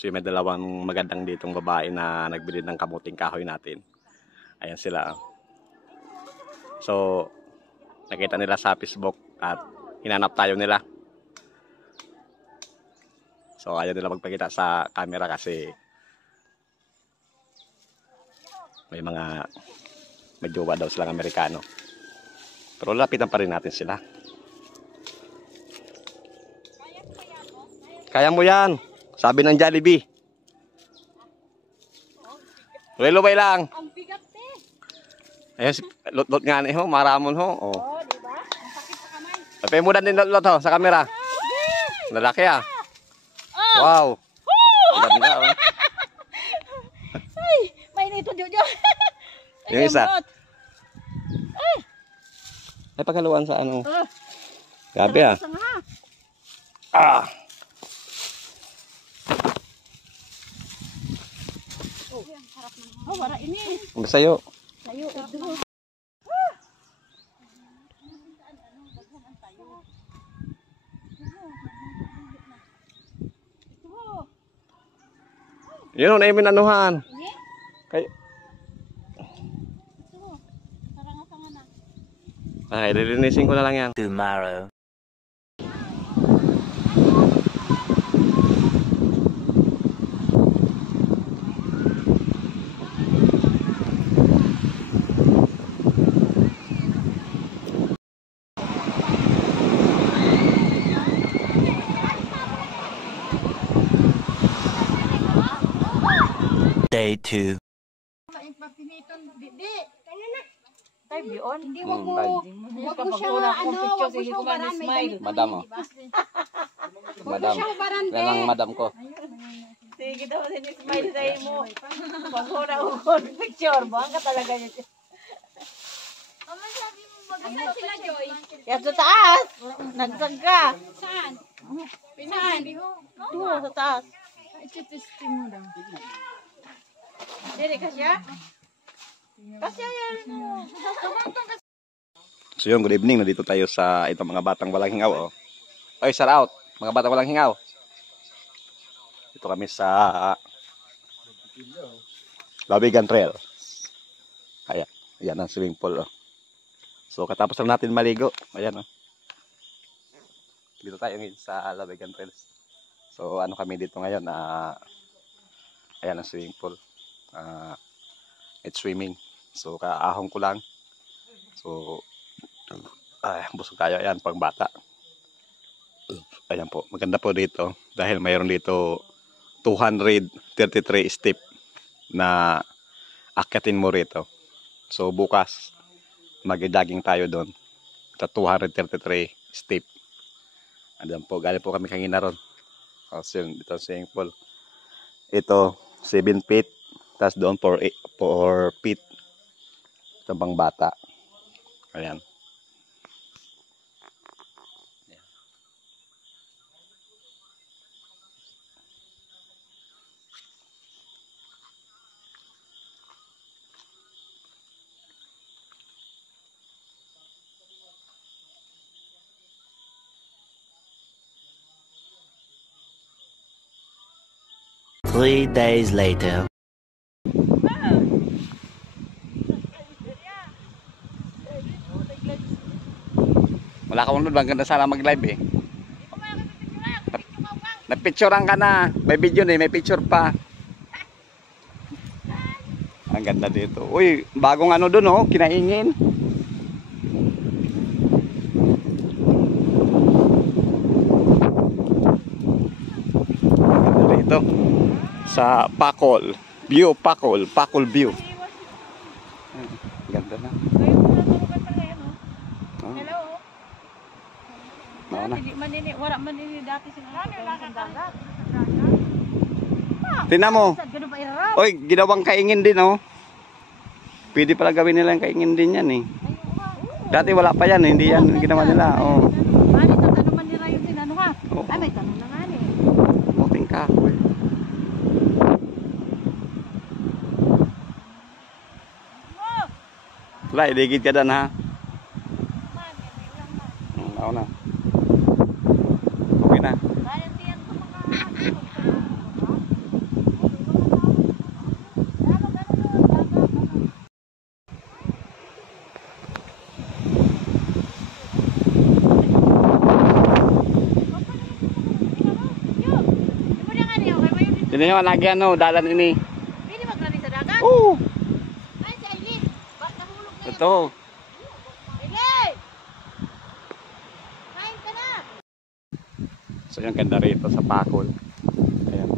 So may dalawang magandang ditong babae na nagbili ng kamuting kahoy natin. Ayan sila. So nakita nila sa Facebook at hinanap tayo nila. So ayaw nila magpakita sa camera kasi may jowa daw silang Amerikano. Pero lapitan pa rin natin sila. Kaya mo yan. Sabi ng Jollibee. Lulubay lang. Ang bigat eh. Ayun, lot-lot nga ni ho. Maramon ho. Oh. Oo, diba? Ang sakit sa kamay. Tapos mo din lot-lot ho sa camera. Lalaki ah. Oh. Wow. Ganda oh. Ay, may nito Jojo. Yung isa. Ay, paghaluan sa ano. Gabi ah. Ah. Oh, wala ini. Masayo. Sayo. Yun na yung anuhan. Kay ay, lilinisin ko na lang yan. Tomorrow. Day 2. Tay bion. Hindi wag mo siya wag mo siya baran smile. Madam oh. Madam. Yan ang madam ko. Sige daw din smile sa imo. Pag ora ukon picture mo ang talaga yun. Mama sabi mo mag-saan sila Joy? Yan sa taas. Nagsag ka. Saan? Saan? Doon sa taas. I-test mo daw. Dili ka siya? Kasi yan. So yun, good evening. Nandito tayo sa itong mga batang walang hingaw. Oh. Oy, shout out. Mga batang walang hingaw. Dito kami sa Labigan Trail. Ayan. Ayan ang swimming pool. Oh. So katapos lang natin maligo. Ayan. Oh. Dito tayo ngayon sa Labigan Trail. So ano kami dito ngayon? Ayan ang swimming pool. It's swimming. So kaahon ko lang. So busog tayo. Ayan pang bata. Ayan po. Maganda po dito. Dahil mayroon dito 233 step na akyatin mo rito. So bukas mag-jogging tayo doon. Sa 233 step. Ayan po. Galing po kami kanina ron. So yun. Dito ang swimming pool. Ito 7 feet. Tapos doon 4 feet. Ito pang bata. Ayan. Three days later. Wala ka unod, maganda sana mag-live eh. Nagpicturean ka na. May video na eh, may picture pa. Ang ganda dito. Uy, bagong ano dun oh, kinaingin. Ang ganda dito. Sa Pacol. View, Pacol view. Ang ganda na. Wala manini dati sila. Tingnan mo. Oy, ginawang kaingin din oh. Pwede pala gawin nila yung kaingin din yan eh. Dati wala pa yan, hindi yan ginawa nila. Oh. Ano tanong man nila yun din ano ha? Ay may tanong na nga eh. Muting kahoy. Wala, iligid ka dan ha. Ako na. Okay na. Hindi nyo lagi ano, dalan ini. Pwede maglari sa dagat? Oo. Ay, si Aileen. Ba't nahulog na yan? Ito. Aileen! Kain ka na! So yung ganda rito sa Pakol. Ayan.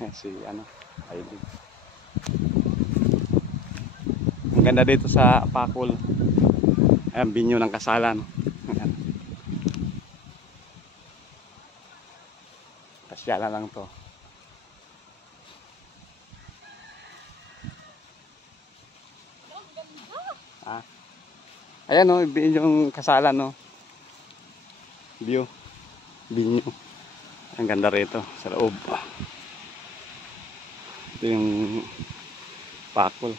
Ayan si ano, Aileen. Ang ganda dito sa Pakol. Ayan, binyo ng kasalan. Ayan. Pasyalan lang to. Ah. Ayan o, yung kasalan no. View. Binyo. Ang ganda rito sa loob. Ito yung Pakol.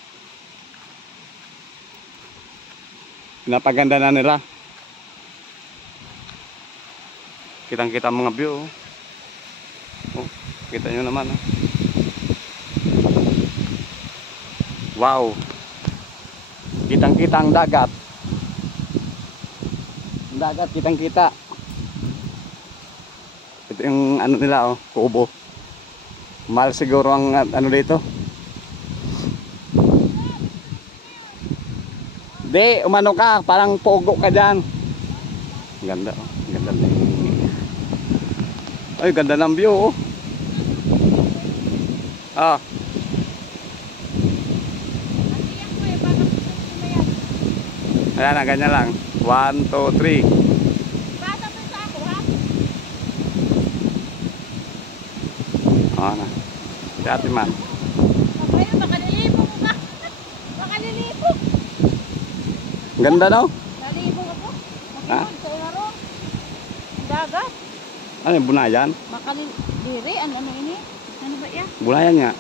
Pinapaganda na nila. Kitang-kita mga view. Oh, kita nyo naman. Oh. Wow. Kitang-kita ang dagat. Ang dagat, kitang-kita. Ito yung ano nila, oh, kubo. Mahal siguro ang ano dito. Di, umano ka, parang pogo ka dyan. Ganda, oh. Ganda na ay, ganda ng view, oh. Ah. Ayan na, ganyan lang. 1, 2, 3. Bata pa sa ako, ha? Oo na. Si Ate Man. Ngayon, baka nalibog mo ka. Baka nalibog. Ganda, no? Nalibog ako. Ha? Makikod sa inaro. Ang dagat. Ano yung bunayan? Makalidiri, ano ini? Ano ba yan? Bunayan nga.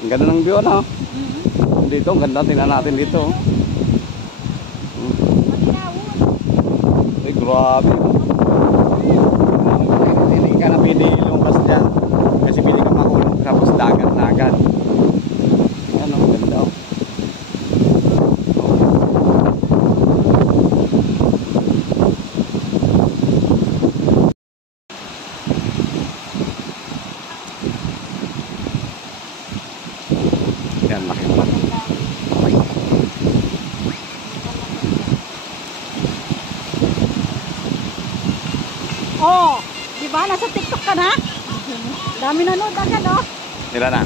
Ang ganda ng view, no? Dito, ang ganda. Tingnan natin dito. Matinawon. Ay, grabe. Hindi ka na pwede lumabas dyan. Kasi pwede ka makulong. Tapos dagat na agad. Ano, ganda, oh. Yan, laki pa. Oh, di ba? Nasa TikTok ka na? Dami nanood agad, oh. Nila na.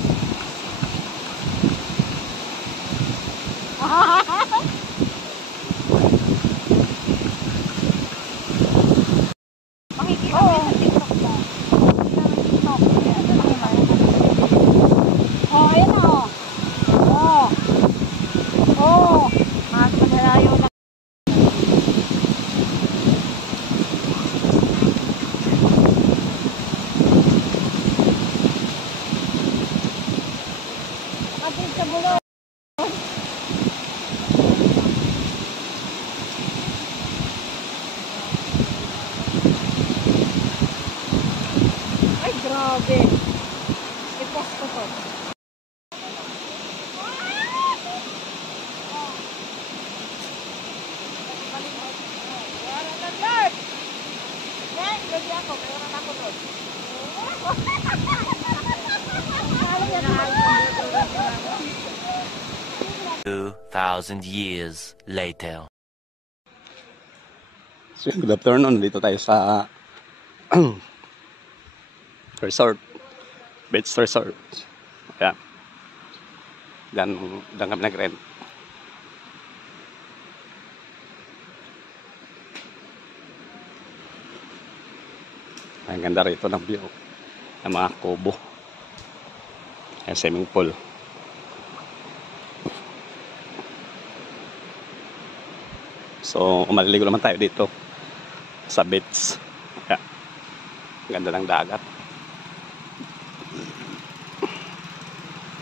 Makikita mo sa TikTok mo. TikTok. Oh, ayan na, oh. Oh. Oh. Mas madalayo na. Kapit sa bulo. Ay, grabe. I-post ko to. Yan, lagi ako. Mayroon ako doon. 2,000 years later. So, good afternoon. Dito tayo sa resort. Beach resort. Ayan. Diyan kami nag-rent. Ang ganda rito ng view. Ang mga kubo. Ang swimming pool. So, maliligo naman tayo dito sa beach. Ayan. Ang ganda ng dagat.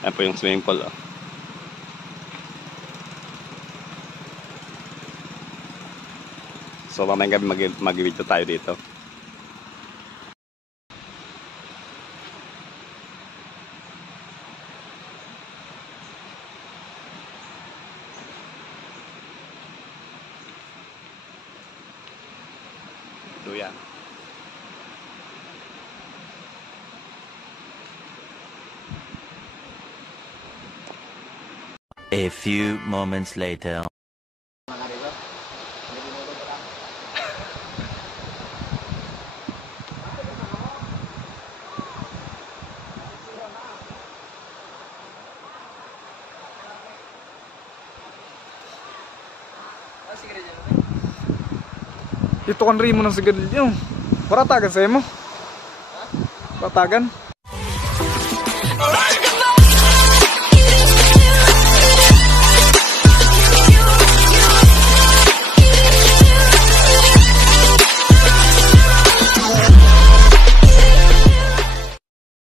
Ayan po yung swimming pool. Oh. So, mamayang gabi mag-video tayo dito. Duyan. A few moments later. Ito kan rin mo ng sigarilyo. Paratagan sa'yo mo. Paratagan.